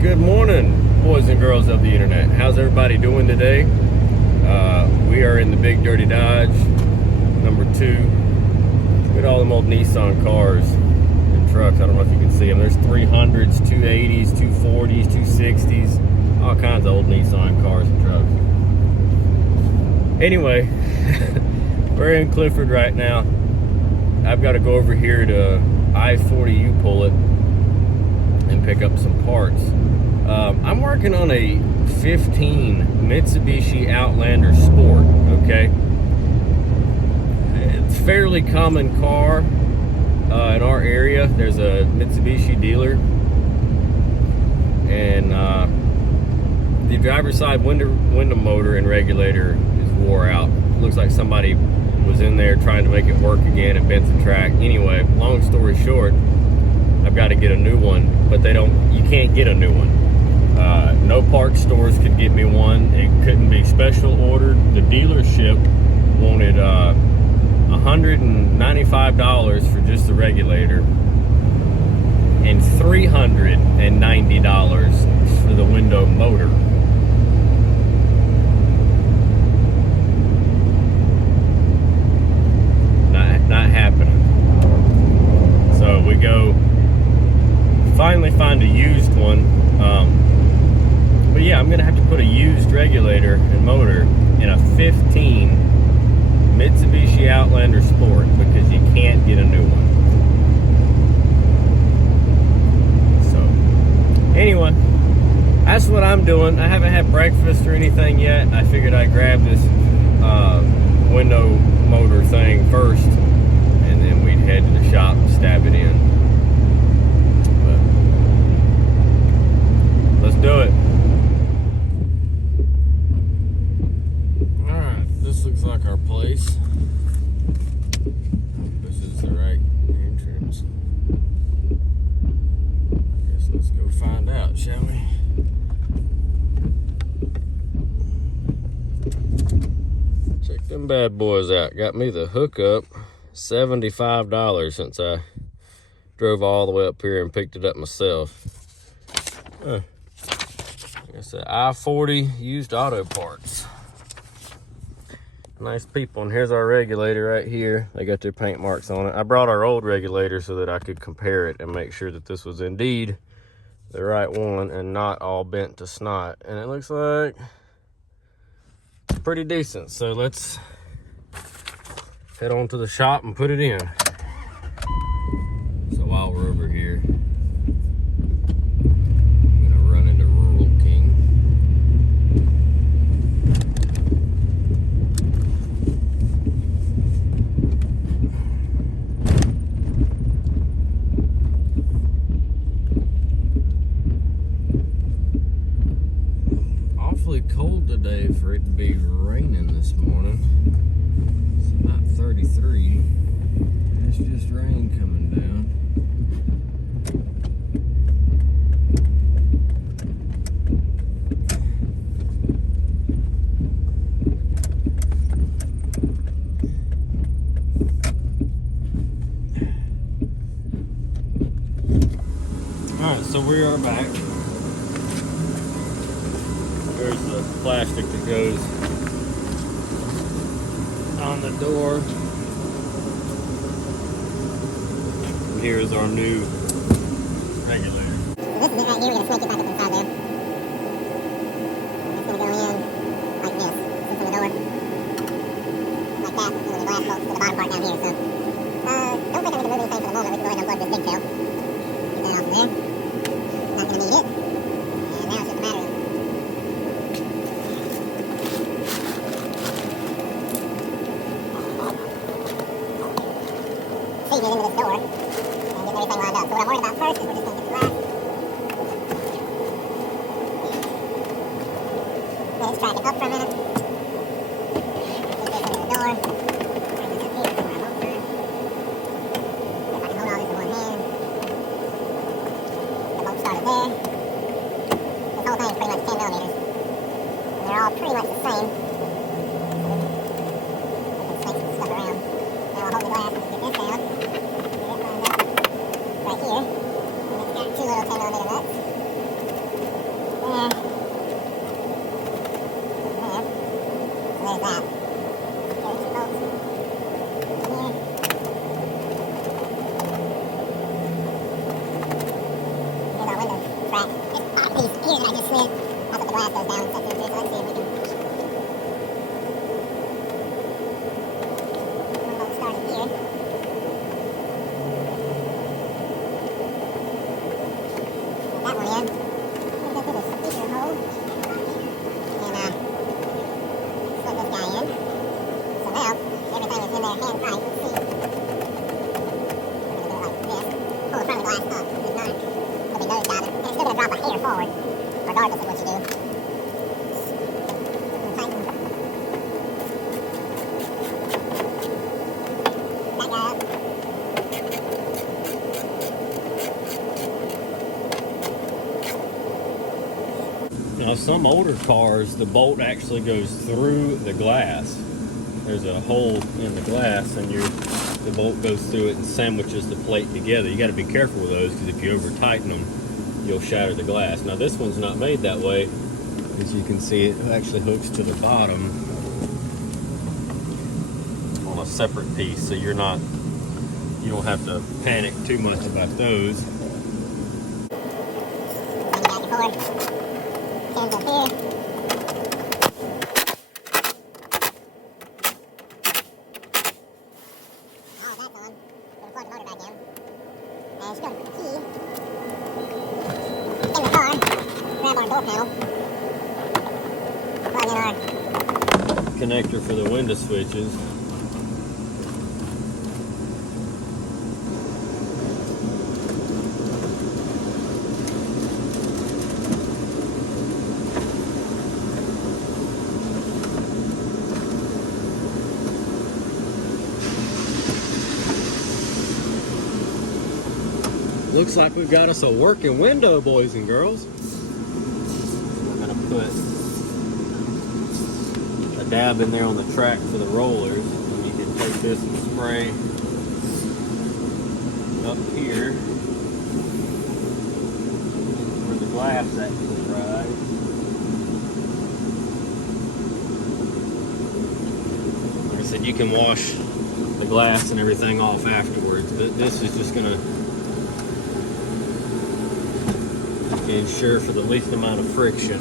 Good morning, boys and girls of the internet. How's everybody doing today? We are in the Big Dirty Dodge, number 2. Look at all them old Nissan cars and trucks. I don't know if you can see them. There's 300s, 280s, 240s, 260s, all kinds of old Nissan cars and trucks. Anyway, we're in Clifford right now. I've got to go over here to I-40 U-Pull-It and pick up some parts. I'm working on a 15 Mitsubishi Outlander Sport, okay? It's a fairly common car in our area. There's a Mitsubishi dealer, and the driver's side window motor and regulator is wore out. Looks like somebody was in there trying to make it work again and bent the track. Anyway, long story short, I've got to get a new one, but you can't get a new one. No parts stores could get me one. It couldn't be special ordered. The dealership wanted $195 for just the regulator and $390 for the window motor. Not happening. So we go finally find a used one. But yeah, I'm gonna have to put a used regulator and motor in a 15 Mitsubishi Outlander Sport because you can't get a new one. So anyway, that's what I'm doing. I haven't had breakfast or anything yet. I figured I'd grab this window motor thing first, and then we'd head to the shop and stab it in. But let's do it. This looks like our place. This is the right entrance. I guess let's go find out, shall we? Check them bad boys out. Got me the hookup. $75 since I drove all the way up here and picked it up myself. I guess I-40 used auto parts. Nice people. And here's our regulator right here. They got their paint marks on it. I brought our old regulator so that I could compare it and make sure that this was indeed the right one and not all bent to snot. And it looks like pretty decent. So let's head on to the shop and put it in. So while we're over here, I'm gonna run into Rural King. Cold today for it to be raining this morning. It's about 33. It's just rain coming down. Alright, so we are back. There's the plastic that goes on the door. And here's our new regulator. So this is it right here. We're going to snake it back up inside there. It's going to go in like this. This in the door. Like that. And then the glass bolts to the bottom part down here. So, don't think I'm going to move anything for the moment. We can go ahead and unplug this pigtail. Get that off of there. Not going to need it. And now it's just a matter of feeding it into this door and getting everything lined up. So what I'm worried about first is we're just going to get the glass. Let's try it up for a minute. Put this into the door. Bring this up here for my motor. If I can hold all this in one hand. The bolt started there. This whole thing is pretty much 10 millimeters. And they're all pretty much the same. We can snake some stuff around. Now I'll hold the glass and get this down. Right here, and it's got 2 little 10mm nuts. gas goes down and sets into it, so let's see if we can. Remote started here. Put that one in. I'm gonna go through the speaker hole. And slip this guy in. So now, everything is in there hand tight. Let's see. We're gonna do it like this. Pull the front of the glass up. If not, it'll be nose diving. And it's still gonna drop a hair forward, regardless of what you do. And tighten that guy up. Now, some older cars, the bolt actually goes through the glass. There's a hole in the glass, and the bolt goes through it and sandwiches the plate together. You got to be careful with those, because if you over tighten them, you'll shatter the glass. Now, this one's not made that way. As you can see, it actually hooks to the bottom on a separate piece, so you don't have to panic too much about those. Bring it back and forth. Pins up here. All that's on. We're gonna plug the motor back in. And she's gonna put the key in the car. Grab our door panel. Plug in our Connector for the window switches. Looks like we've got us a working window, boys and girls. We're gonna put a dab in there on the track for the rollers, and you can take this and spray up here where the glass actually dries. Like I said, you can wash the glass and everything off afterwards, but this is just gonna ensure for the least amount of friction.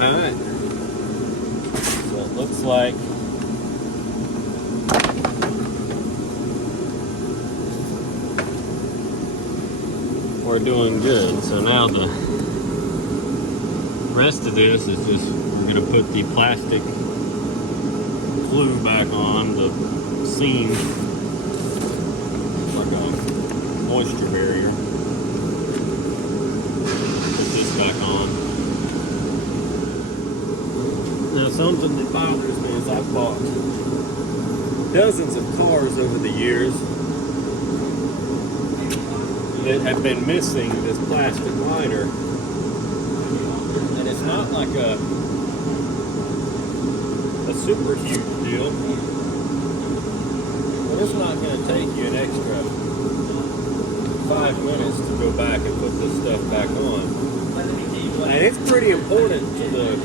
Alright, so it looks like we're doing good. So now the rest of this is just, we're going to put the plastic glue back on the seam, like a moisture barrier. Put this back on. Now, something that bothers me is I've bought dozens of cars over the years that have been missing this plastic liner, and it's not like a super huge deal, but it's not going to take you an extra 5 minutes to go back and put this stuff back on. And it's pretty important to the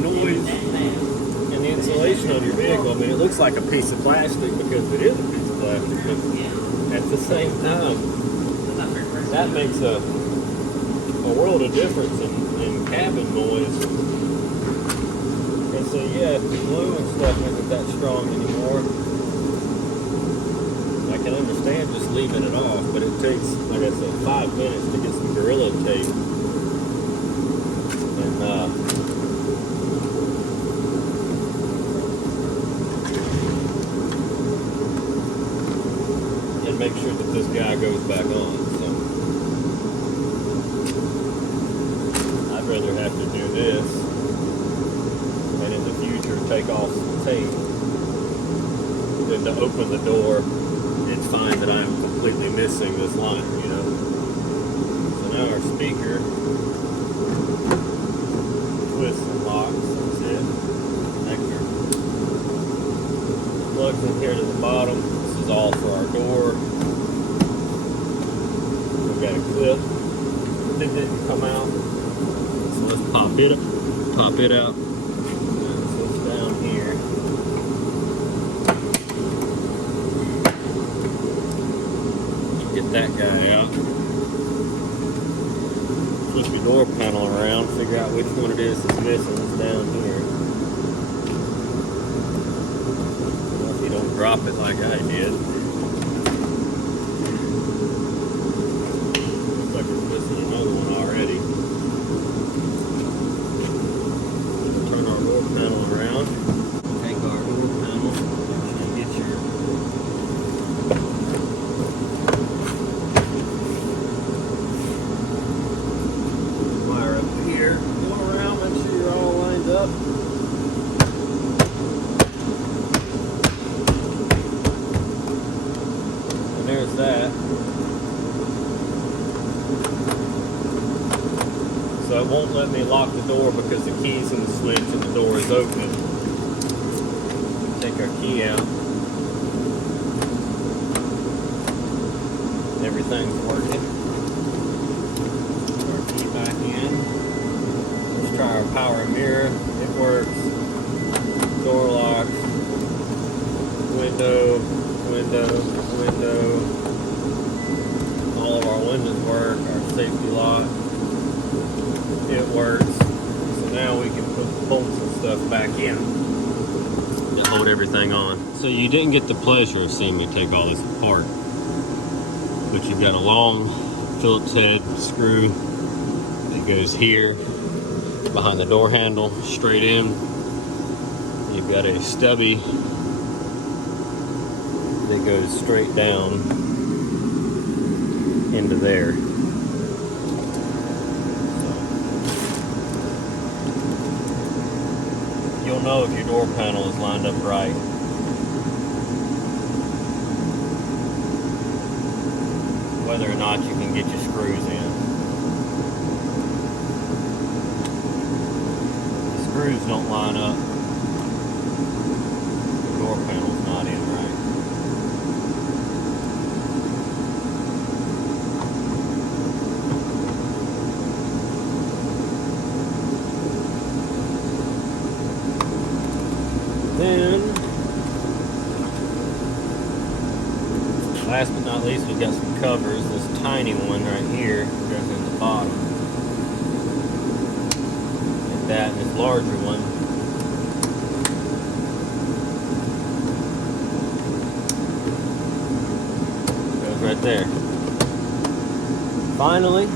noise and the insulation on your vehicle. I mean, it looks like a piece of plastic because it is a piece of plastic, but at the same time, that makes a world of difference in cabin noise. And so, yeah, if the glue and stuff isn't that strong anymore, I can understand just leaving it off, but it takes, like I said, 5 minutes to get some Gorilla Tape and make sure that this guy goes back on. So I'd rather have to do this and in the future take off some tape than to open the door and find that I'm completely missing this line, you know. So now our speaker twists and locks. That's it. Connector. Plug plugs in here to the bottom. This is all for our door. We've got a clip that didn't come out. So let's pop it out. So it's down here. Get that guy out. Flip your door panel around, figure out which one it is that's missing. It's down here. Well, if you don't drop it like I did. Looks like it's missing another one already. Turn our door panel around. Take our door panel and get your wire up here. Go around, make sure you're all lined up. And there's that. So it won't let me lock the door because the key's in the switch and the door is open. Take our key out. Everything's working. Put our key back in. Let's try our power mirror. It works. Door lock. Window. All of our windows work. Our safety lock. It works. So now we can put the bolts and stuff back in to hold everything on. So you didn't get the pleasure of seeing me take all this apart, but you've got a long Phillips head screw that goes here behind the door handle straight in. You've got a stubby that goes straight down into there. You'll know if your door panel is lined up right. Whether or not you can get your screws in. The screws don't line up. The door panel's not in right. Then, last but not least, we've got some covers. This tiny one right here goes in the bottom. Like that, and this larger one goes right there. Finally,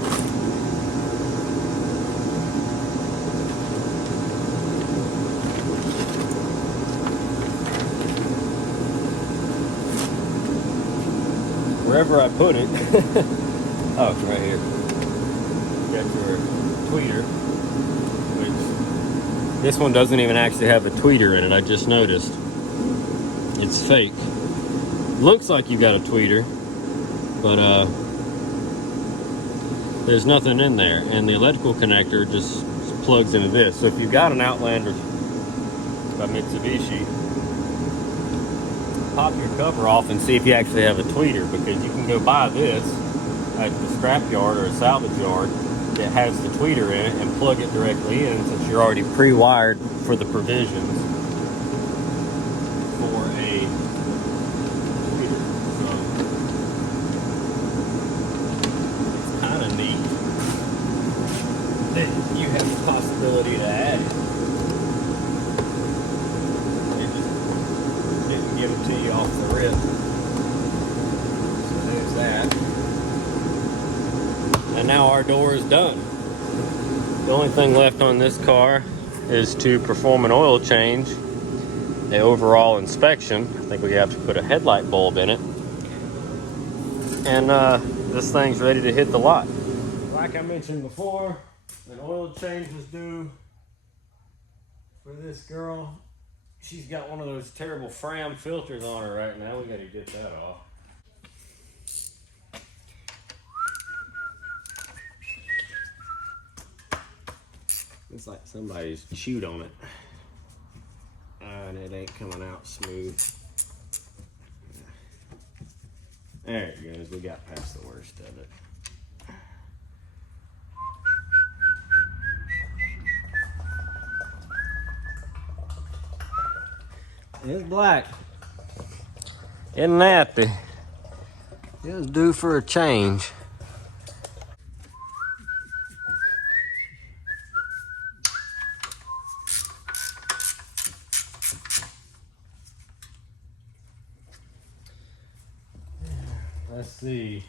wherever I put it. Oh, right here. You got your tweeter, which this one doesn't even actually have a tweeter in it. I just noticed. It's fake. Looks like you got a tweeter, but there's nothing in there. And the electrical connector just plugs into this. So if you've got an Outlander by Mitsubishi, pop your cover off and see if you actually have a tweeter, because you can go buy this at the scrap yard or a salvage yard that has the tweeter in it and plug it directly in, since you're already pre-wired for the provisions for a tweeter. So it's kind of neat that you have the possibility to add it. Give it to you off the rip. So there's that. And now our door is done. The only thing left on this car is to perform an oil change, an overall inspection. I think we have to put a headlight bulb in it. And this thing's ready to hit the lot. Like I mentioned before, an oil change was due for this girl. She's got one of those terrible Fram filters on her right now. We gotta get that off. It's like somebody's chewed on it. And it ain't coming out smooth. There it goes. We got past the worst of it. It's black. Isn't that the? It was due for a change. Let's see.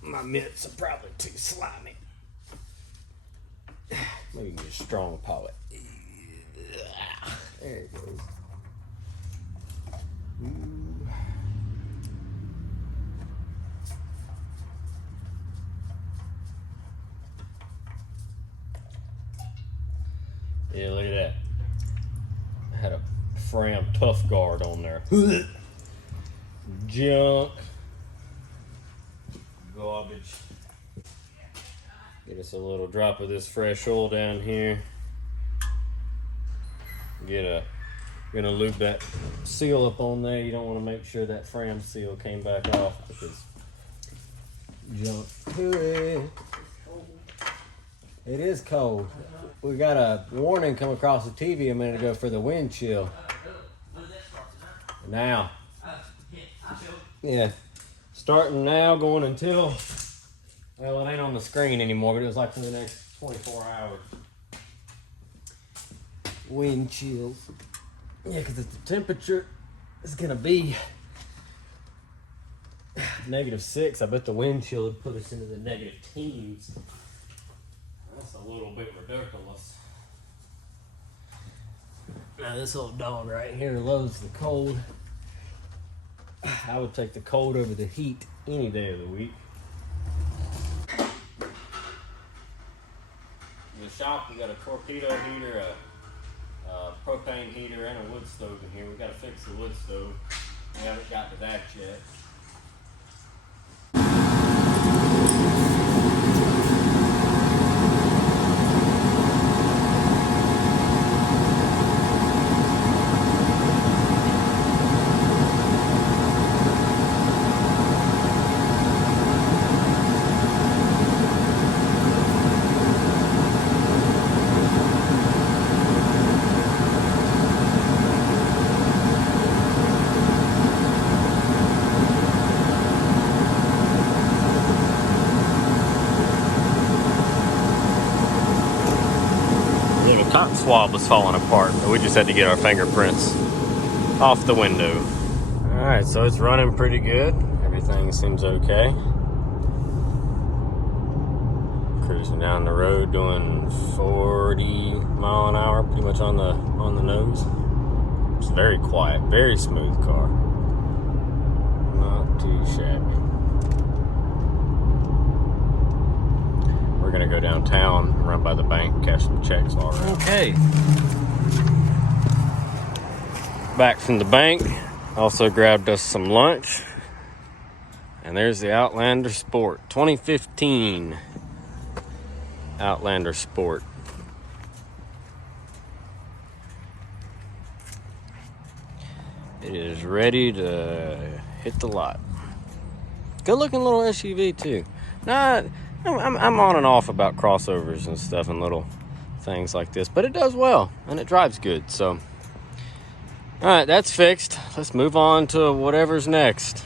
My mitts are probably too slimy. Maybe use a strong palette. There it goes. Ooh. Yeah, look at that. I had a Fram Tough Guard on there. Junk. Garbage. Get us a little drop of this fresh oil down here. Gonna lube that seal up on there. You don't want to make sure that Fram seal came back off because junk to it. It is cold. We got a warning come across the TV a minute ago for the wind chill. Now. Yeah. Starting now, going until, well, it ain't on the screen anymore, but it was like for the next 24 hours. Wind chills. Yeah, because the temperature is going to be -6. I bet the wind chill would put us into the negative teens. That's a little bit ridiculous. Now this little dog right here loves the cold. I would take the cold over the heat any day of the week. In the shop, we got a torpedo heater, a propane heater, and a wood stove in here. We got to fix the wood stove. We haven't got to that yet. Cotton swab was falling apart, but we just had to get our fingerprints off the window. Alright, so it's running pretty good. Everything seems okay. Cruising down the road doing 40 mile an hour, pretty much on the nose. It's very quiet, very smooth car. Not too shabby. We're gonna go downtown, run by the bank, cash some checks all around. Okay. Back from the bank, also grabbed us some lunch. And there's the Outlander Sport, 2015 Outlander Sport. It is ready to hit the lot. Good looking little SUV too. I'm on and off about crossovers and stuff and little things like this, but it does well and it drives good. So, all right, that's fixed. Let's move on to whatever's next.